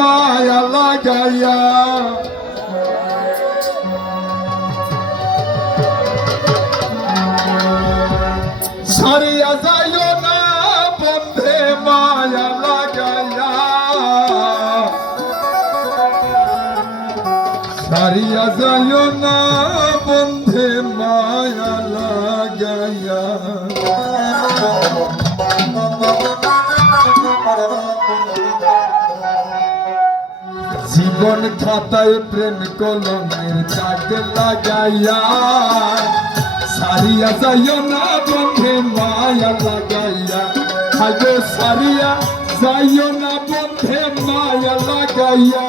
মায়া লাগাইয়া সারিয়া যাইও না বন্ধে মায়া লাগাইয়া সারিয়া যাইও না বন্ধে মায়া লাগাইয়া জীবন খাতায় প্রেম কলমের দাগ লাগাইয়া সারিয়া যাইও না বন্ধে মায়া লাগাইয়া হাগো সারিয়া যাইও না বন্ধে মায়া লাগাইয়া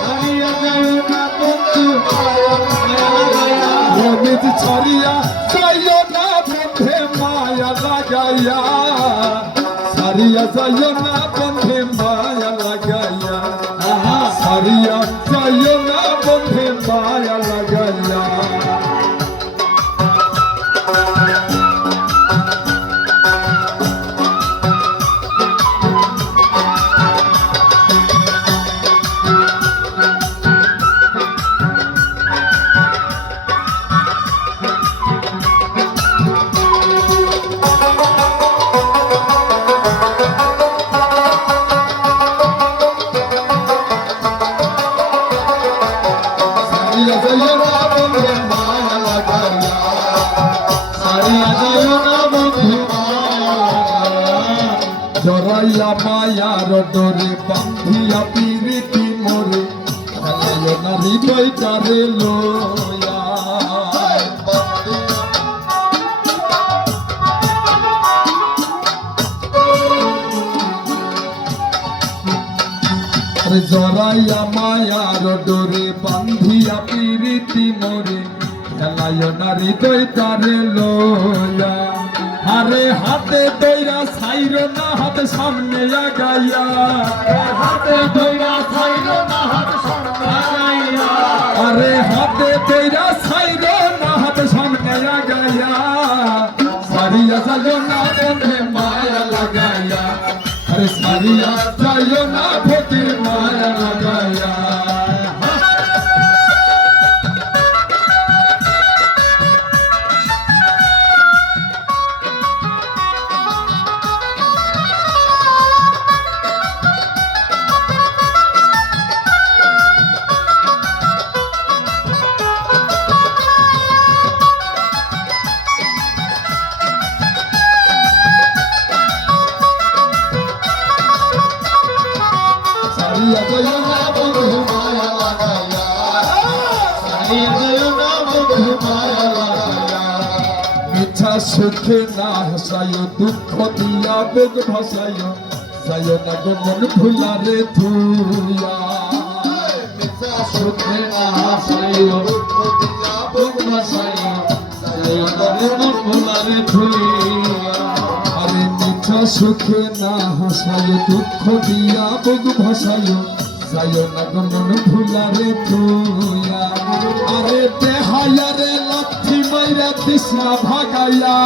সারিয়া যাইও না বন্ধে মায়া লাগাইয়া রবিত ছড়িয়া যাইও না বন্ধে মায়া লাগাইয়া সারিয়া যাইও না বন্ধে মায়া লাগাইয়া সারিয়া যাইও না বন্ধে মায়া লাগাইয়া জরাইয়া মায়ার ডরে বান্ধিয়া পিরিতি মোরে খেলায় না হৃদয়টারে লয়া জরাইয়া মায়ার ডরে বান্ধিয়া পিরিতি মোরে খেলায় না হৃদয়টারে লয়া আরে হাতে দইরা ছাইরো না হাত সামনে লাগাইয়া হাতে দইরা ছাইরো না হাত সামনে লাগাইয়া আরে হাতে দইরা ছাইরো না হাত সামনে লাগাইয়া সারিয়া যাইও না বন্ধে মায়া লাগাইয়া আরে সারিয়া যাইও না বন্ধে মায়া লাগাইয়া মিঠা সুখে না হাসায় দুঃখ দিয়া বুক ভাসায় যায় না গো মন ভুলারে থুয়া মিঠা সুখে না হাসায় দুঃখ দিয়া বুক ভাসায় যায় না গো মন ভুলারে থুয়া আরে মিঠা সুখে না হাসায় দুঃখ দিয়া বুক ভাসায় যায় না গো মন ভুলারে থুয়া আরে বেহায়া রে লাথি মাইরা তৃষ্ণা ভাগাইয়া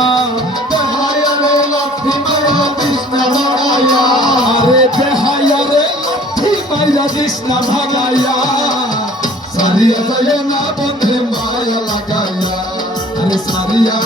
বেহায়া রে লাথি মাইরা তৃষ্ণা ভাগাইয়া আরে বেহায়া রে লাথি মাইরা তৃষ্ণা ভাগাইয়া সারিয়া যাইও না বন্ধে মায়া লাগাইয়া আরে সারিয়া